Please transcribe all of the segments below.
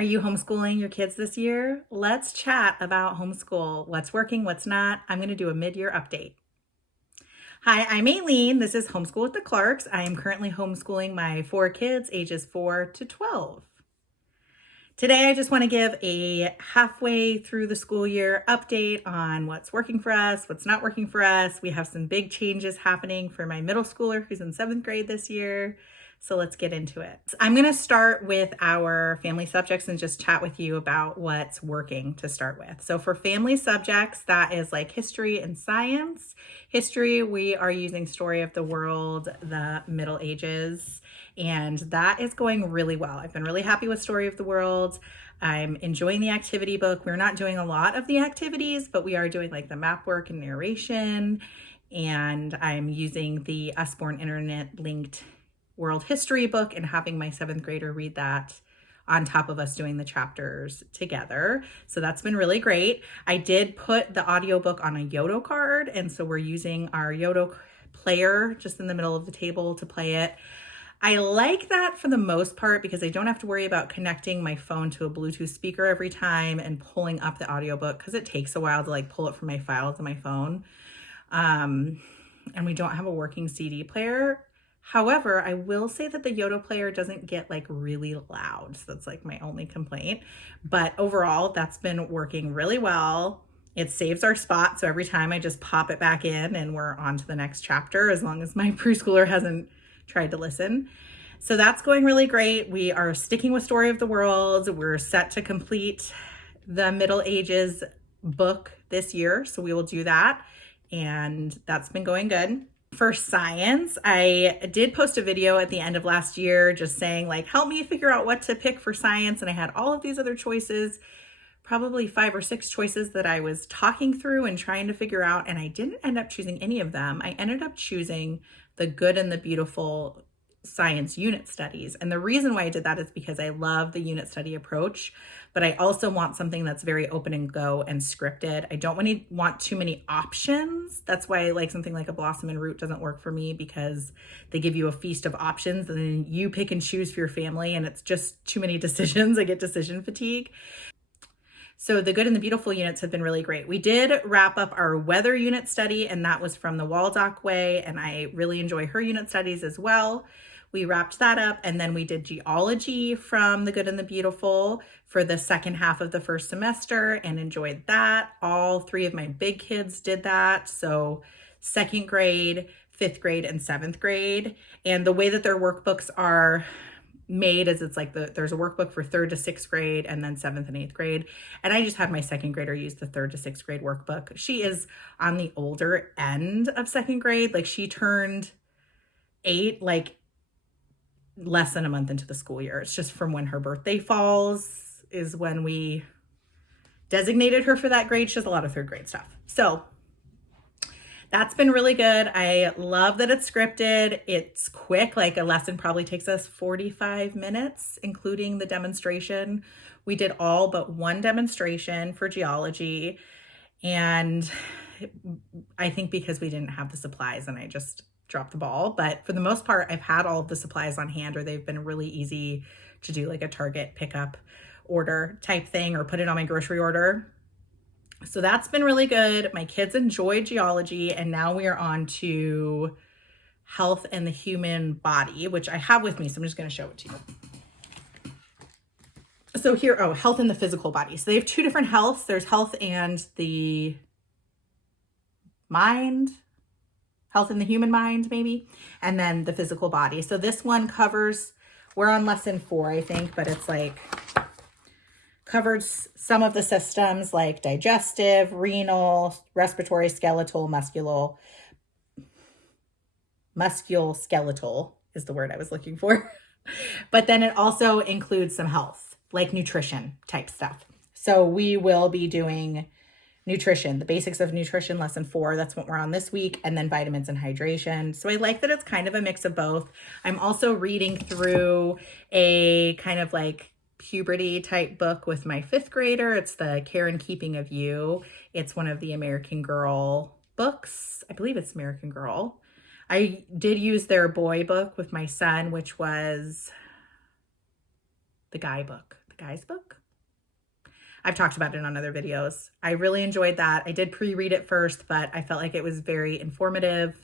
Are you homeschooling your kids this year? Let's chat about homeschool. What's working, what's not. I'm going to do a mid-year update. Hi, I'm Aileen. This is Homeschool with the Clarks. I am currently homeschooling my 4 kids, ages 4 to 12. Today, I just want to give a halfway through the school year update on what's working for us, what's not working for us. We have some big changes happening for my middle schooler who's in 7th grade this year. So let's get into it. I'm going to start with our family subjects and just chat with you about what's working to start with. So for family subjects, that is like history and science. History, we are using Story of the World, the Middle Ages, and that is going really well. I've been really happy with Story of the World. I'm enjoying the activity book. We're not doing a lot of the activities, but we are doing like the map work and narration, and I'm using the Usborne Internet linked world history book and having my 7th grader read that on top of us doing the chapters together. So that's been really great. I did put the audiobook on a Yodo card, and so we're using our Yodo player just in the middle of the table to play it. I like that for the most part because I don't have to worry about connecting my phone to a Bluetooth speaker every time and pulling up the audiobook because it takes a while to like pull it from my files on my phone. And we don't have a working CD player. However, I will say that the Yodo player doesn't get like really loud. So that's like my only complaint. But overall, that's been working really well. It saves our spot. So every time I just pop it back in and we're on to the next chapter, as long as my preschooler hasn't tried to listen. So that's going really great. We are sticking with Story of the World. We're set to complete the Middle Ages book this year. So we will do that. And that's been going good. For science, I did post a video at the end of last year just saying like, help me figure out what to pick for science. And I had all of these other choices, probably 5 or 6 choices that I was talking through and trying to figure out. And I didn't end up choosing any of them. I ended up choosing the Good and the Beautiful science unit studies. And the reason why I did that is because I love the unit study approach, but I also want something that's very open and go and scripted. I don't want too many options. That's why I like something like a Blossom and Root doesn't work for me because they give you a feast of options and then you pick and choose for your family and it's just too many decisions. I get decision fatigue. So the Good and the Beautiful units have been really great. We did wrap up our weather unit study and that was from the Waldock Way, and I really enjoy her unit studies as well. We wrapped that up and then we did geology from the Good and the Beautiful for the second half of the first semester and enjoyed that. All 3 of my big kids did that. So 2nd grade, 5th grade, and 7th grade. And the way that their workbooks are made is it's like there's a workbook for 3rd to 6th grade and then 7th and 8th grade. And I just had my 2nd grader use the 3rd to 6th grade workbook. She is on the older end of 2nd grade. Like she turned 8, like less than a month into the school year. It's just from when her birthday falls is when we designated her for that grade. She has a lot of 3rd grade stuff. So that's been really good. I love that it's scripted. It's quick. Like a lesson probably takes us 45 minutes, including the demonstration. We did all but 1 demonstration for geology. And I think because we didn't have the supplies and I just dropped the ball. But for the most part, I've had all of the supplies on hand or they've been really easy to do like a Target pickup order type thing or put it on my grocery order. So that's been really good. My kids enjoyed geology and now we are on to health and the human body, which I have with me. So I'm just going to show it to you. So here, health and the physical body. So they have 2 different healths. There's health and the mind, health in the human mind, maybe, and then the physical body. So this one covers, we're on lesson 4, I think, but it's like covers some of the systems like digestive, renal, respiratory, skeletal, musculoskeletal is the word I was looking for. But then it also includes some health, like nutrition type stuff. So we will be doing nutrition, the basics of nutrition, lesson 4. That's what we're on this week. And then vitamins and hydration. So I like that it's kind of a mix of both. I'm also reading through a kind of like puberty type book with my 5th grader. It's the Care and Keeping of You. It's one of the American Girl books. I believe it's American Girl. I did use their boy book with my son, which was the guy book, the guy's book. I've talked about it on other videos. I really enjoyed that. I did pre-read it first, but I felt like it was very informative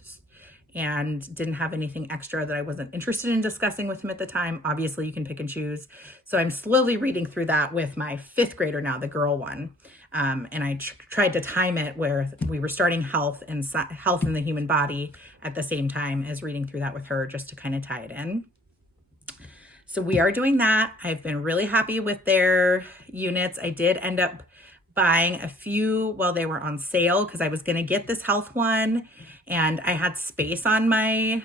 and didn't have anything extra that I wasn't interested in discussing with him at the time. Obviously, you can pick and choose. So I'm slowly reading through that with my 5th grader now, the girl one. And I tried to time it where we were starting health in the human body at the same time as reading through that with her, just to kind of tie it in. So we are doing that. I've been really happy with their units. I did end up buying a few while they were on sale because I was going to get this health one, and I had space on my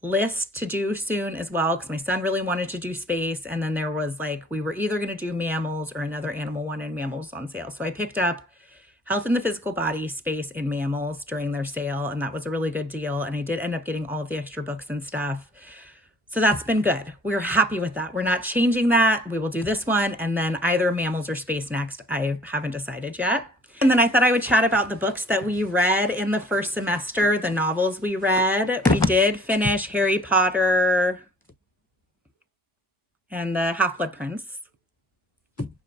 list to do soon as well because my son really wanted to do space. And then there was we were either going to do mammals or another animal one, and mammals on sale. So I picked up Health in the Physical Body, Space, and Mammals during their sale, and that was a really good deal. And I did end up getting all of the extra books and stuff. So that's been good. We're happy with that. We're not changing that. We will do this one and then either Mammals or Space next. I haven't decided yet. And then I thought I would chat about the books that we read in the first semester, the novels we read. We did finish Harry Potter and the Half-Blood Prince,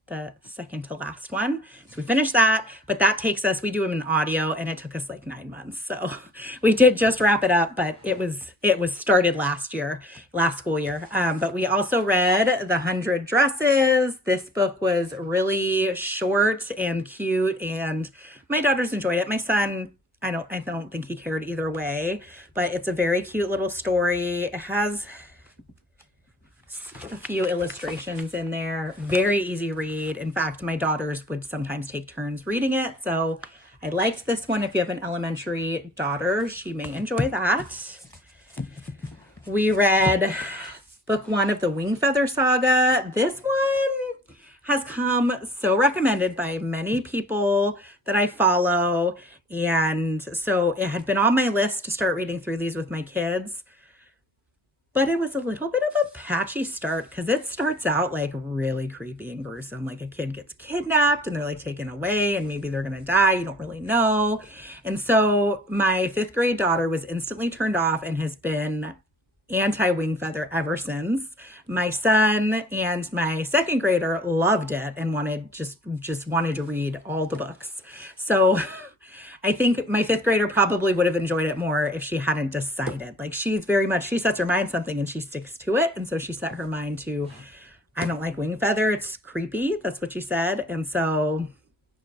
the second to last one. So we finished that, but that takes us, we do them in audio, and it took us 9 months. So we did just wrap it up, but it was started last school year. But we also read The 100 Dresses. This book was really short and cute, and my daughters enjoyed it. My son, I don't think he cared either way, but it's a very cute little story. It has a few illustrations in there. Very easy read. In fact, my daughters would sometimes take turns reading it. So I liked this one. If you have an elementary daughter, she may enjoy that. We read book 1 of the Wingfeather Saga. This one has come so recommended by many people that I follow. And so it had been on my list to start reading through these with my kids. But it was a little bit of a patchy start because it starts out really creepy and gruesome. A kid gets kidnapped and they're taken away and maybe they're going to die. You don't really know. And so my 5th grade daughter was instantly turned off and has been anti-Wingfeather ever since. My son and my 2nd grader loved it and just wanted to read all the books. So I think my 5th grader probably would have enjoyed it more if she hadn't decided. She sets her mind something and she sticks to it. And so she set her mind to, I don't like Wingfeather. It's creepy. That's what she said. And so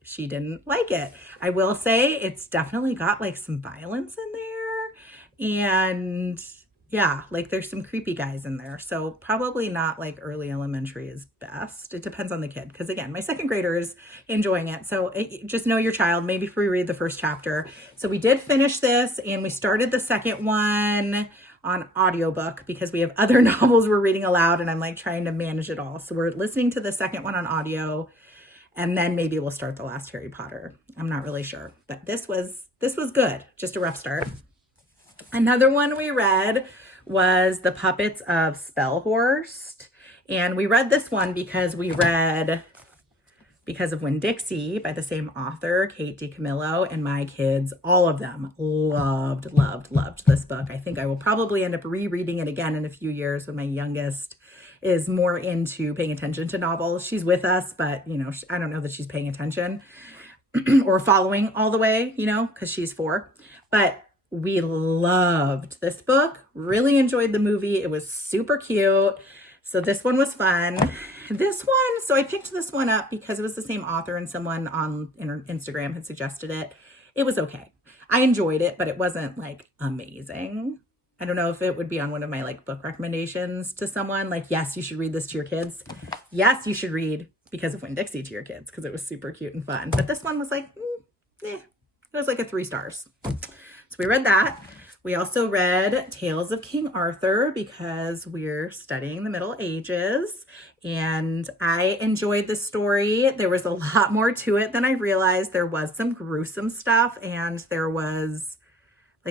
she didn't like it. I will say it's definitely got some violence in there. And yeah, there's some creepy guys in there. So probably not early elementary is best. It depends on the kid. Because again, my 2nd grader is enjoying it. So just know your child, maybe reread the first chapter. So we did finish this and we started the second one on audiobook because we have other novels we're reading aloud and I'm trying to manage it all. So we're listening to the second one on audio and then maybe we'll start the last Harry Potter. I'm not really sure, but this was good. Just a rough start. Another one we read was The Puppets of Spellhorst. And we read this one because of Winn-Dixie by the same author, Kate DiCamillo, and my kids, all of them loved this book. I think I will probably end up rereading it again in a few years when my youngest is more into paying attention to novels. She's with us, but I don't know that she's paying attention or following all the way, because she's 4. But we loved this book, really enjoyed the movie. It was super cute. So this one was fun. So I picked this one up because it was the same author and someone on Instagram had suggested it. It was okay. I enjoyed it, but it wasn't amazing. I don't know if it would be on one of my book recommendations to someone. Yes, you should read this to your kids. Yes, you should read Because of Winn-Dixie to your kids because it was super cute and fun. But this one was it was a 3 stars. So we read that. We also read Tales of King Arthur because we're studying the Middle Ages. And I enjoyed the story. There was a lot more to it than I realized. There was some gruesome stuff and there was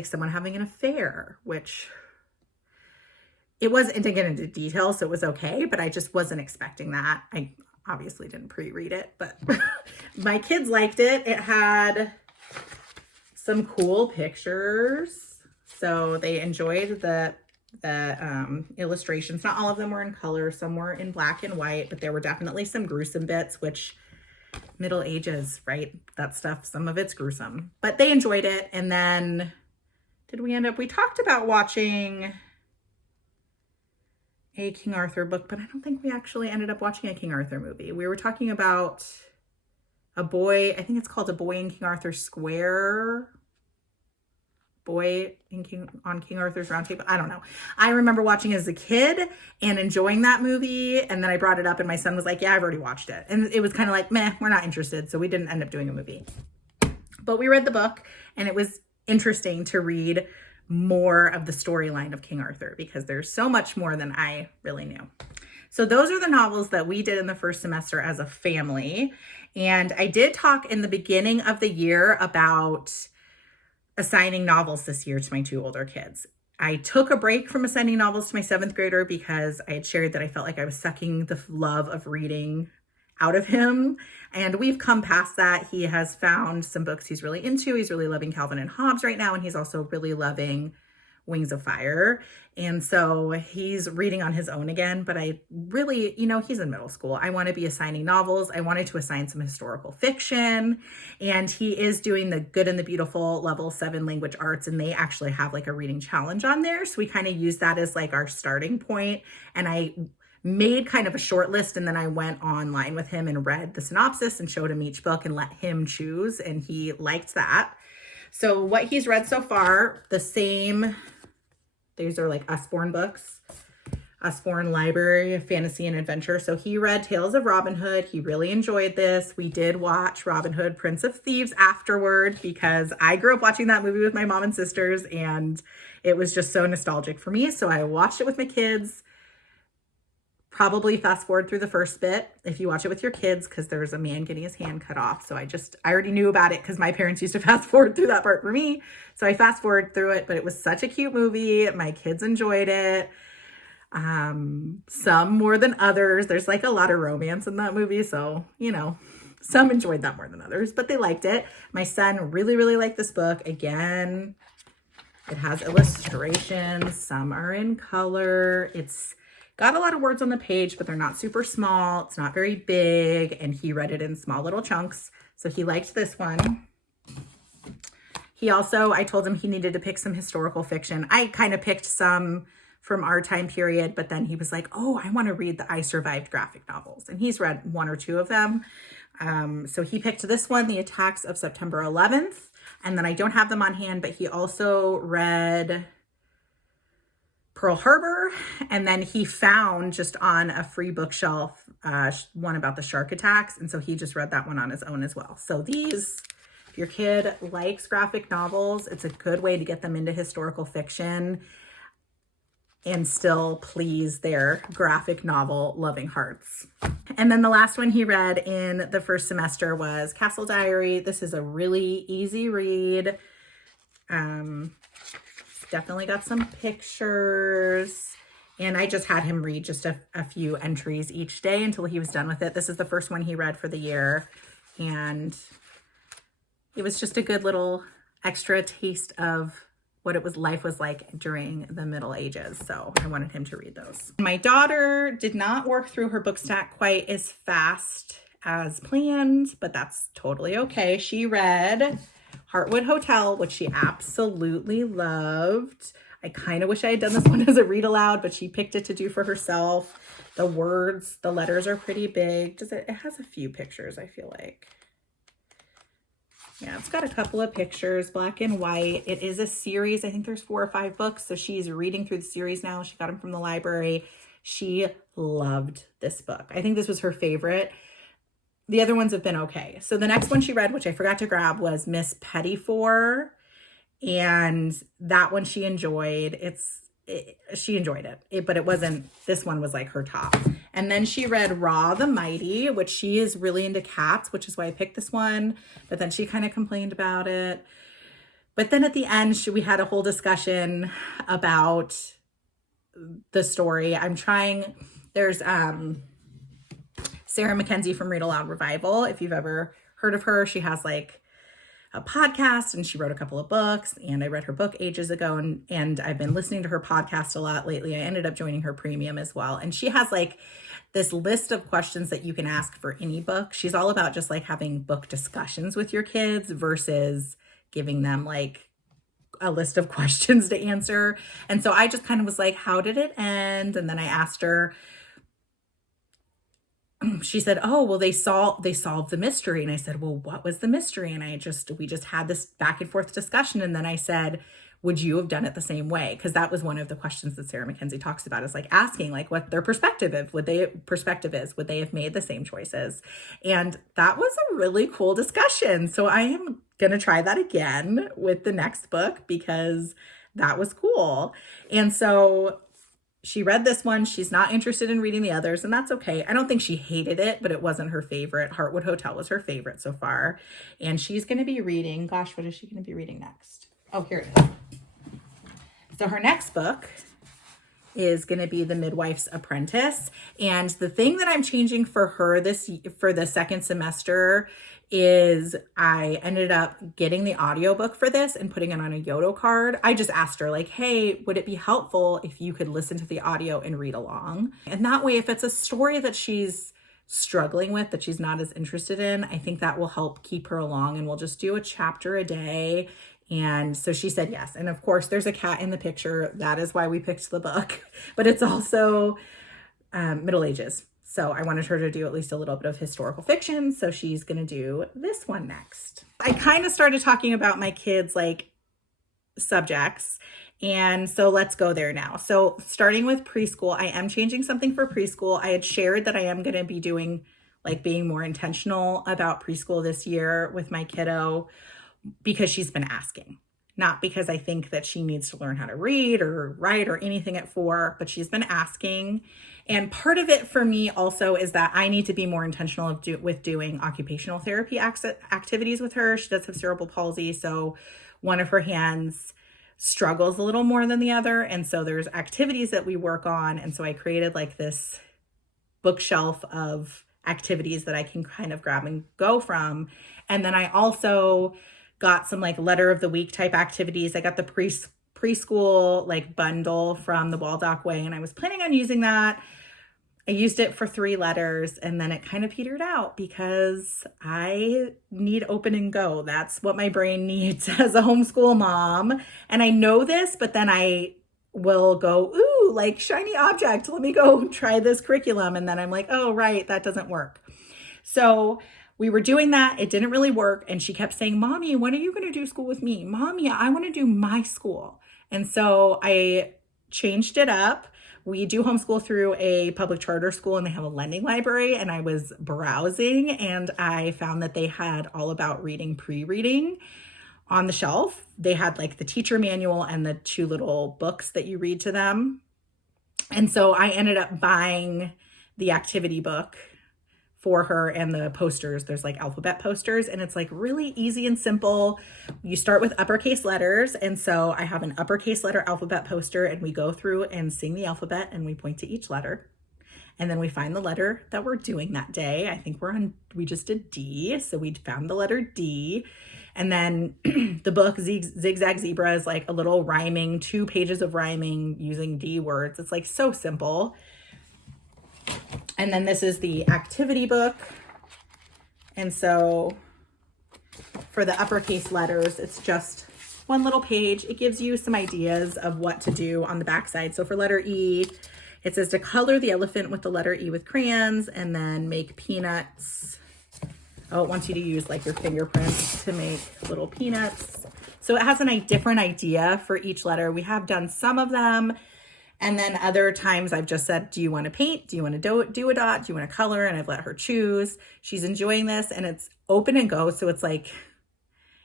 someone having an affair, which it didn't get into detail, so it was okay, but I just wasn't expecting that. I obviously didn't pre-read it, but my kids liked it. It had some cool pictures. So they enjoyed the the illustrations. Not all of them were in color. Some were in black and white, but there were definitely some gruesome bits, which Middle Ages, right? That stuff, some of it's gruesome, but they enjoyed it. And then we talked about watching a King Arthur book, but I don't think we actually ended up watching a King Arthur movie. We were talking about I think it's called A Boy in King Arthur's Square. On King Arthur's Round Table. I don't know. I remember watching it as a kid and enjoying that movie. And then I brought it up and my son was like, yeah, I've already watched it. And it was kind of like, meh, we're not interested. So we didn't end up doing a movie. But we read the book and it was interesting to read more of the storyline of King Arthur because there's so much more than I really knew. So those are the novels that we did in the first semester as a family. And I did talk in the beginning of the year about assigning novels this year to my 2 older kids. I took a break from assigning novels to my 7th grader because I had shared that I felt like I was sucking the love of reading out of him. And we've come past that. He has found some books he's really into. He's really loving Calvin and Hobbes right now. And he's also really loving Wings of Fire. And so he's reading on his own again, but I really, he's in middle school. I want to be assigning novels. I wanted to assign some historical fiction, and he is doing the Good and the Beautiful level 7 language arts. And they actually have like a reading challenge on there. So we kind of use that as like our starting point. And I made kind of a short list, and then I went online with him and read the synopsis and showed him each book and let him choose. And he liked that. So what he's read so far, these are like Usborne books, Usborne Library of Fantasy and Adventure. So he read Tales of Robin Hood. He really enjoyed this. We did watch Robin Hood, Prince of Thieves afterward because I grew up watching that movie with my mom and sisters and it was just so nostalgic for me. So I watched it with my kids. Probably fast forward through the first bit if you watch it with your kids because there's a man getting his hand cut off. So I already knew about it because my parents used to fast forward through that part for me. So I fast forward through it, but it was such a cute movie. My kids enjoyed it. Some more than others. There's like a lot of romance in that movie. So, some enjoyed that more than others, but they liked it. My son really, really liked this book. Again, it has illustrations. Some are in color. It's got a lot of words on the page, but they're not super small. It's not very big. And he read it in small little chunks. So he liked this one. I told him he needed to pick some historical fiction. I kind of picked some from our time period, but then he was like, oh, I want to read the I Survived graphic novels. And he's read 1 or 2 of them. So he picked this one, The Attacks of September 11th. And then I don't have them on hand, but he also read Pearl Harbor, and then he found just on a free bookshelf one about the shark attacks, and so he just read that one on his own as well. So if your kid likes graphic novels, it's a good way to get them into historical fiction and still please their graphic novel loving hearts. And then the last one he read in the first semester was Castle Diary. This is a really easy read. Definitely got some pictures, and I just had him read just a few entries each day until he was done with it. This is the first one he read for the year, and it was just a good little extra taste of what life was like during the Middle Ages. So I wanted him to read those. My daughter did not work through her book stack quite as fast as planned, but that's totally okay. She read Heartwood Hotel, which she absolutely loved. I kind of wish I had done this one as a read aloud, but she picked it to do for herself. The letters are pretty big. It has a few pictures, I feel like. Yeah, it's got a couple of pictures, black and white. It is a series. I think there's 4 or 5 books. So she's reading through the series now. She got them from the library. She loved this book. I think this was her favorite. The other ones have been okay. So the next one she read, which I forgot to grab, was Miss Pettifor. And that one she enjoyed. She enjoyed it. But it wasn't, this one was like her top. And then she read Ra the Mighty, which she is really into cats, which is why I picked this one. But then she kind of complained about it. But then at the end, we had a whole discussion about the story. There's Sarah Mackenzie from Read Aloud Revival. If you've ever heard of her, she has like a podcast and she wrote a couple of books, and I read her book ages ago, and I've been listening to her podcast a lot lately. I ended up joining her premium as well. And she has like this list of questions that you can ask for any book. She's all about just like having book discussions with your kids versus giving them like a list of questions to answer. And so I just kind of was like, how did it end? And then I asked her, she said, oh, well, they solved the mystery. And I said, well, what was the mystery? And we just had this back and forth discussion. And then I said, would you have done it the same way? Because that was one of the questions that Sarah Mackenzie talks about, is like asking like what their perspective is. Would they have made the same choices? And that was a really cool discussion. So I am going to try that again with the next book because that was cool. And so she read this one. She's not interested in reading the others, and that's okay. I don't think she hated it, but it wasn't her favorite. Heartwood Hotel was her favorite so far. And she's going to be reading, gosh, what is she going to be reading next? Oh, here it is. So her next book is going to be The Midwife's Apprentice. And the thing that I'm changing for her for the second semester is I ended up getting the audiobook for this and putting it on a Yodo card. I just asked her like, hey, would it be helpful if you could listen to the audio and read along? And that way, if it's a story that she's struggling with, that she's not as interested in, I think that will help keep her along, and we'll just do a chapter a day. And so she said yes. And of course, there's a cat in the picture. That is why we picked the book, but it's also Middle Ages. So I wanted her to do at least a little bit of historical fiction. So she's going to do this one next. I kind of started talking about my kids' like subjects. And so let's go there now. So starting with preschool, I am changing something for preschool. I had shared that I am going to be doing like being more intentional about preschool this year with my kiddo because she's been asking. Not because I think that she needs to learn how to read or write or anything at 4, but she's been asking. And part of it for me also is that I need to be more intentional with doing occupational therapy activities with her. She does have cerebral palsy, so one of her hands struggles a little more than the other. And so there's activities that we work on. And so I created like this bookshelf of activities that I can kind of grab and go from. And then I also got some like letter of the week type activities. I got the preschool like bundle from the Waldock Way, and I was planning on using that. I used it for 3 letters, and then it kind of petered out because I need open and go. That's what my brain needs as a homeschool mom. And I know this, but then I will go, ooh, like shiny object. Let me go try this curriculum. And then I'm like, oh, right, that doesn't work. So we were doing that. It didn't really work. And she kept saying, Mommy, when are you going to do school with me? Mommy, I want to do my school. And so I changed it up. We do homeschool through a public charter school, and they have a lending library. And I was browsing, and I found that they had All About Reading pre-reading on the shelf. They had like the teacher manual and the 2 little books that you read to them. And so I ended up buying the activity book for her and the posters. There's like alphabet posters, and it's like really easy and simple. You start with uppercase letters. And so I have an uppercase letter alphabet poster, and we go through and sing the alphabet, and we point to each letter. And then we find the letter that we're doing that day. I think we just did D. So we found the letter D. And then the book Zigzag Zebra is like a little rhyming, 2 pages of rhyming using D words. It's like so simple. And then this is the activity book. And so for the uppercase letters, it's just 1 little page. It gives you some ideas of what to do on the backside. So for letter E, it says to color the elephant with the letter E with crayons, and then make peanuts. Oh, it wants you to use like your fingerprints to make little peanuts. So it has a different idea for each letter. We have done some of them. And then other times I've just said, do you want to paint? Do you want to do a dot? Do you want to color? And I've let her choose. She's enjoying this, and it's open and go. So it's like,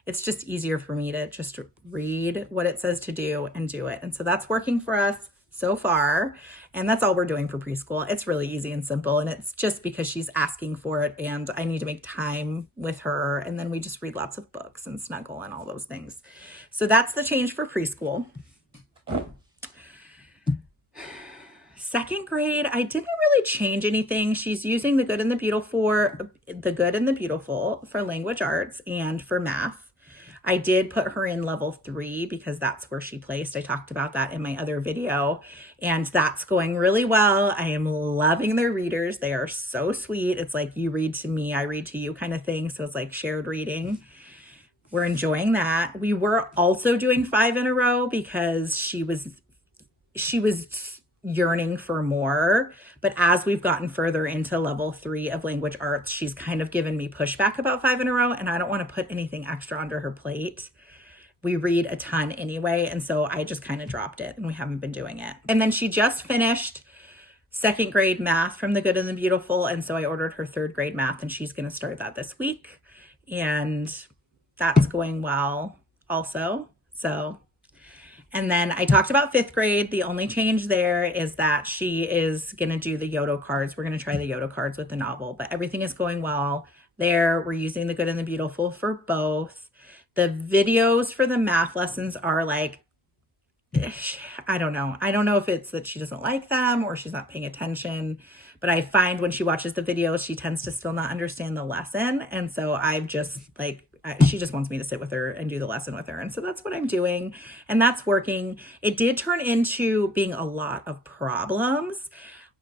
it's just easier for me to just read what it says to do and do it. And so that's working for us so far. And that's all we're doing for preschool. It's really easy and simple. And it's just because she's asking for it, and I need to make time with her. And then we just read lots of books and snuggle and all those things. So that's the change for preschool. 2nd grade, I didn't really change anything. She's using the Good and the Beautiful for language arts and for math. I did put her in level 3 because that's where she placed. I talked about that in my other video, and that's going really well. I am loving their readers. They are so sweet. It's like you read to me, I read to you kind of thing. So it's like shared reading. We're enjoying that. We were also doing 5 in a row because she was yearning for more. But as we've gotten further into level 3 of language arts, she's kind of given me pushback about 5 in a row, and I don't want to put anything extra under her plate. We read a ton anyway, and so I just kind of dropped it, and we haven't been doing it. And then she just finished 2nd grade math from The Good and the Beautiful, and so I ordered her 3rd grade math, and she's going to start that this week, and that's going well also. And then I talked about 5th grade. The only change there is that she is going to do the Yodo cards. We're going to try the Yodo cards with the novel, but everything is going well there. We're using The Good and the Beautiful for both. The videos for the math lessons are like, I don't know. I don't know if it's that she doesn't like them or she's not paying attention, but I find when she watches the videos, she tends to still not understand the lesson. And so I've just like, she just wants me to sit with her and do the lesson with her. And so that's what I'm doing. And that's working. It did turn into being a lot of problems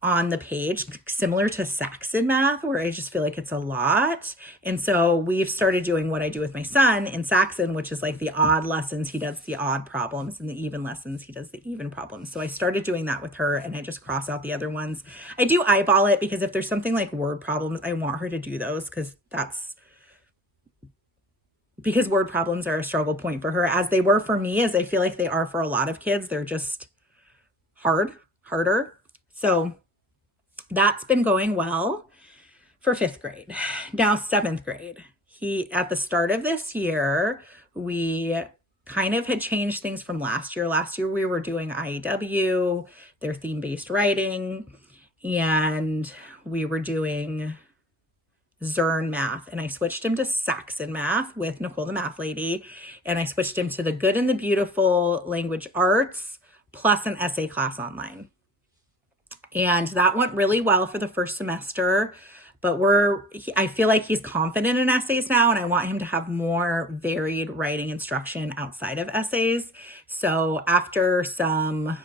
on the page, similar to Saxon math, where I just feel like it's a lot. And so we've started doing what I do with my son in Saxon, which is like the odd lessons, he does the odd problems, and the even lessons, he does the even problems. So I started doing that with her, and I just cross out the other ones. I do eyeball it because if there's something like word problems, I want her to do those because word problems are a struggle point for her, as they were for me, as I feel like they are for a lot of kids. They're just harder. So that's been going well for 5th grade. Now 7th grade. At the start of this year, we kind of had changed things from last year. Last year we were doing IEW, their theme-based writing, and we were doing Zern math, and I switched him to Saxon math with Nicole the math lady, and I switched him to The Good and the Beautiful language arts plus an essay class online. And that went really well for the first semester, but I feel like he's confident in essays now, and I want him to have more varied writing instruction outside of essays. So after some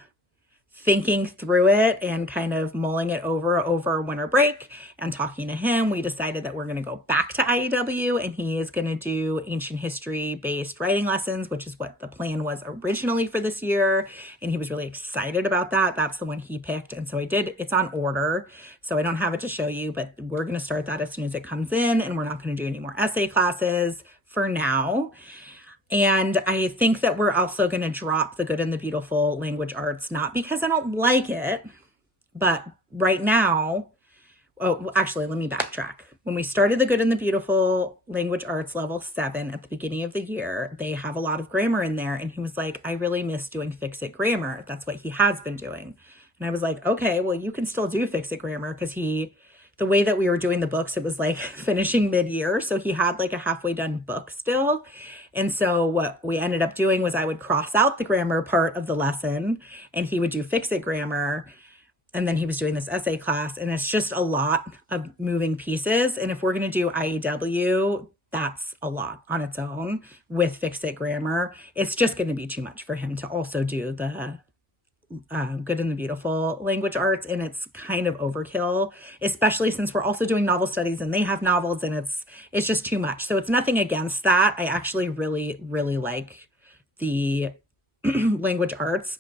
thinking through it and kind of mulling it over winter break and talking to him, we decided that we're going to go back to IEW, and he is going to do ancient history based writing lessons, which is what the plan was originally for this year. And he was really excited about that. That's the one he picked. And so it's on order. So I don't have it to show you, but we're going to start that as soon as it comes in, and we're not going to do any more essay classes for now. And I think that we're also going to drop The Good and the Beautiful language arts, not because I don't like it, but right now, actually, let me backtrack. When we started The Good and the Beautiful language arts level 7 at the beginning of the year, they have a lot of grammar in there. And he was like, I really miss doing fix-it grammar. That's what he has been doing. And I was like, okay, well, you can still do fix-it grammar, because the way that we were doing the books, it was like finishing mid-year. So he had like a halfway done book still. And so what we ended up doing was I would cross out the grammar part of the lesson, and he would do fix-it grammar. And then he was doing this essay class, and it's just a lot of moving pieces. And if we're going to do IEW, that's a lot on its own with fix-it grammar. It's just going to be too much for him to also do the Good and the Beautiful language arts, and it's kind of overkill, especially since we're also doing novel studies and they have novels, and it's just too much. So it's nothing against that. I actually really, really like the language arts,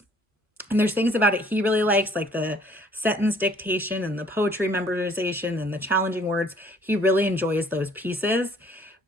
and there's things about it he really likes, like the sentence dictation and the poetry memorization and the challenging words. He really enjoys those pieces,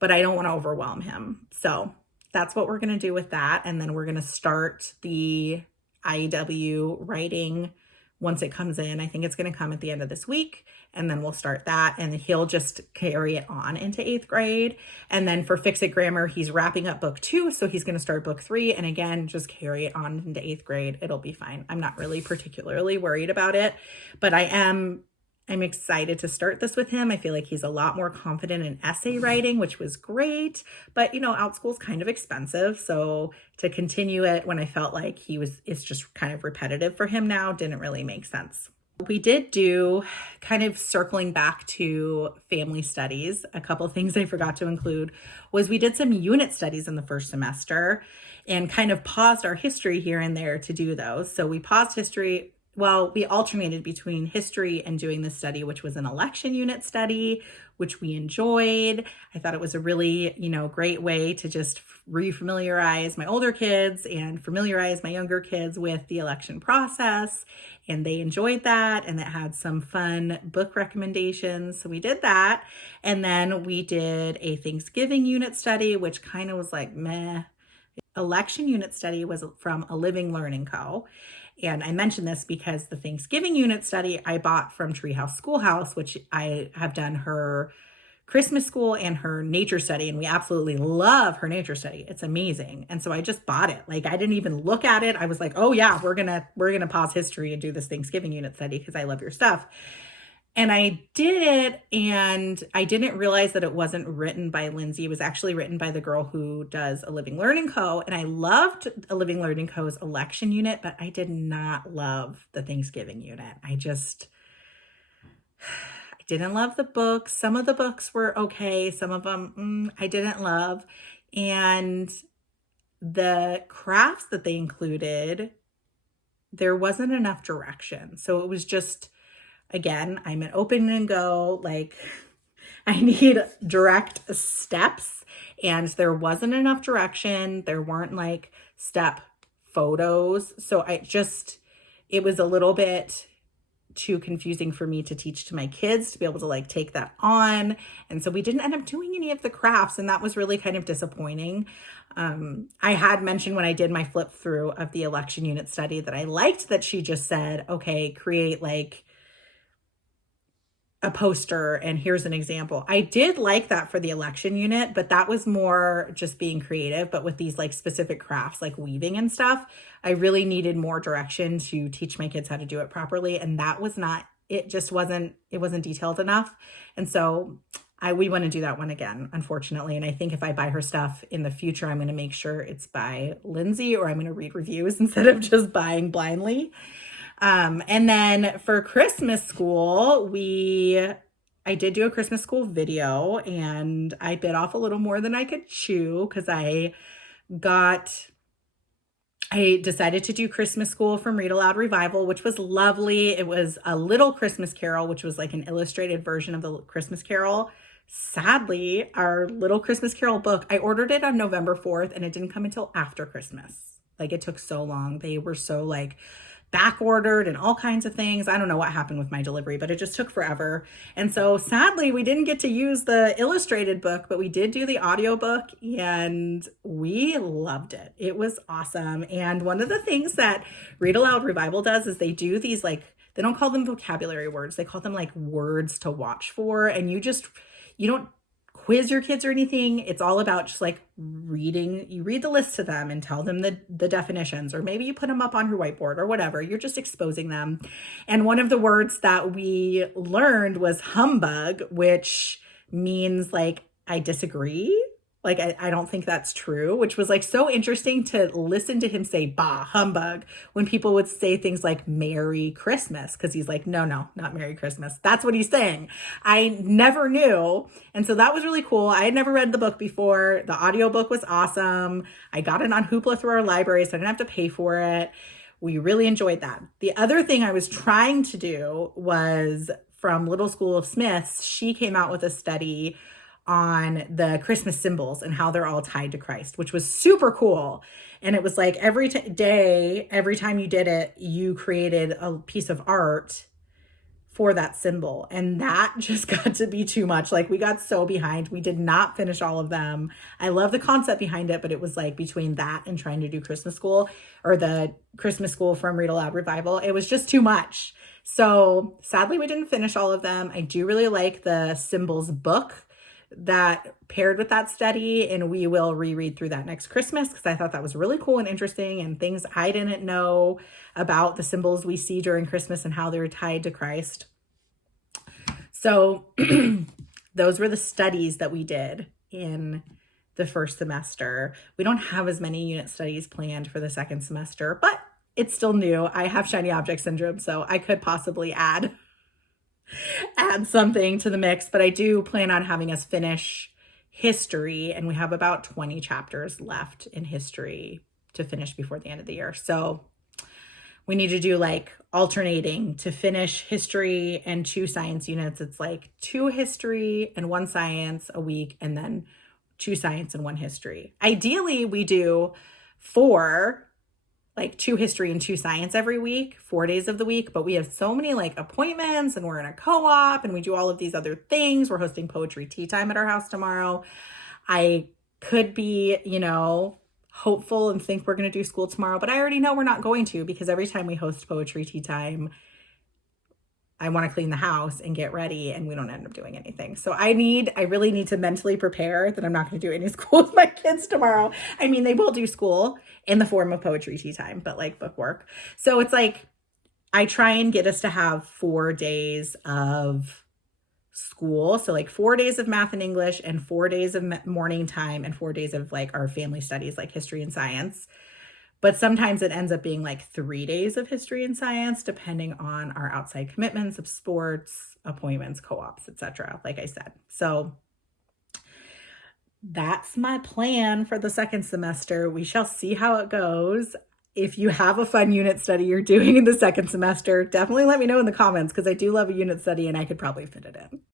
but I don't want to overwhelm him. So that's what we're going to do with that. And then we're going to start the IEW writing once it comes in. I think it's going to come at the end of this week, and then we'll start that, and he'll just carry it on into 8th grade. And then for Fix It Grammar, he's wrapping up book 2, so he's going to start book 3, and again, just carry it on into 8th grade. It'll be fine. I'm not really particularly worried about it, but I'm excited to start this with him. I feel like he's a lot more confident in essay writing, which was great. But, OutSchool's kind of expensive. So to continue it when I felt like it's just kind of repetitive for him now didn't really make sense. We did do, kind of circling back to family studies, a couple of things I forgot to include was we did some unit studies in the first semester and kind of paused our history here and there to do those. So we paused history. Well, we alternated between history and doing this study, which was an election unit study, which we enjoyed. I thought it was a really, great way to just refamiliarize my older kids and familiarize my younger kids with the election process. And they enjoyed that, and it had some fun book recommendations. So we did that. And then we did a Thanksgiving unit study, which kind of was like meh. Election unit study was from A Living Learning Co. And I mentioned this because the Thanksgiving unit study I bought from Treehouse Schoolhouse, which I have done her Christmas school and her nature study. And we absolutely love her nature study. It's amazing. And so I just bought it. Like, I didn't even look at it. I was like, oh yeah, we're going to pause history and do this Thanksgiving unit study because I love your stuff. And I did it, and I didn't realize that it wasn't written by Lindsay. It was actually written by the girl who does A Living Learning Co. And I loved A Living Learning Co.'s election unit, but I did not love the Thanksgiving unit. I didn't love the books. Some of the books were okay. Some of them I didn't love. And the crafts that they included, there wasn't enough direction. So it was just, again, I'm an open and go, like, I need direct steps, and there wasn't enough direction. There weren't like step photos. So it was a little bit too confusing for me to teach to my kids to be able to like take that on. And so we didn't end up doing any of the crafts, and that was really kind of disappointing. I had mentioned when I did my flip through of the election unit study that I liked that she just said, okay, create like a poster, and here's an example. I did like that for the election unit, but that was more just being creative. But with these like specific crafts, like weaving and stuff, I really needed more direction to teach my kids how to do it properly. And that was not, it wasn't detailed enough. And so we want to do that one again, unfortunately. And I think if I buy her stuff in the future, I'm going to make sure it's by Lindsay, or I'm going to read reviews instead of just buying blindly. And then for Christmas school, I did do a Christmas school video, and I bit off a little more than I could chew because I decided to do Christmas school from Read Aloud Revival, which was lovely. It was a little Christmas Carol, which was like an illustrated version of the Christmas Carol. Sadly, our little Christmas Carol book, I ordered it on November 4th, and it didn't come until after Christmas. Like, it took so long. They were so like back ordered and all kinds of things. I don't know what happened with my delivery, but it just took forever. And so sadly, we didn't get to use the illustrated book, but we did do the audiobook, and we loved it. It was awesome. And one of the things that Read Aloud Revival does is they do these, like, they don't call them vocabulary words. They call them like words to watch for. And you don't quiz your kids or anything. It's all about just like reading. You read the list to them and tell them the definitions, or maybe you put them up on your whiteboard or whatever. You're just exposing them. And one of the words that we learned was humbug, which means like, I disagree. Like, I don't think that's true, which was like so interesting to listen to him say, bah, humbug, when people would say things like Merry Christmas, because he's like, no, not Merry Christmas. That's what he's saying. I never knew. And so that was really cool. I had never read the book before. The audiobook was awesome. I got it on Hoopla through our library, so I didn't have to pay for it. We really enjoyed that. The other thing I was trying to do was from Little School of Smiths. She came out with a study on the Christmas symbols and how they're all tied to Christ, which was super cool. And it was like every day, every time you did it, you created a piece of art for that symbol. And that just got to be too much. Like, we got so behind. We did not finish all of them. I love the concept behind it, but it was like between that and trying to do Christmas school, or the Christmas school from Read Aloud Revival, it was just too much. So sadly, we didn't finish all of them. I do really like the symbols book that paired with that study, and we will reread through that next Christmas because I thought that was really cool and interesting, and things I didn't know about the symbols we see during Christmas and how they're tied to Christ. So those were the studies that we did in the first semester. We don't have as many unit studies planned for the second semester, but it's still new. I have shiny object syndrome, so I could possibly add something to the mix, but I do plan on having us finish history, and we have about 20 chapters left in history to finish before the end of the year. So we need to do like alternating to finish history and 2 science units. It's like 2 history and 1 science a week, and then 2 science and 1 history. Ideally, we do 4, like 2 history and 2 science every week, 4 days of the week. But we have so many like appointments, and we're in a co-op, and we do all of these other things. We're hosting poetry tea time at our house tomorrow. I could be, hopeful and think we're going to do school tomorrow, but I already know we're not going to, because every time we host poetry tea time, I want to clean the house and get ready, and we don't end up doing anything. So I really need to mentally prepare that I'm not going to do any school with my kids tomorrow. I mean, they will do school in the form of poetry tea time, but like book work. So it's like, I try and get us to have 4 days of school. So like 4 days of math and English, and 4 days of morning time, and 4 days of like our family studies, like history and science. But sometimes it ends up being like 3 days of history and science, depending on our outside commitments of sports, appointments, co-ops, etc. Like I said. So that's my plan for the second semester. We shall see how it goes. If you have a fun unit study you're doing in the second semester, definitely let me know in the comments, because I do love a unit study and I could probably fit it in.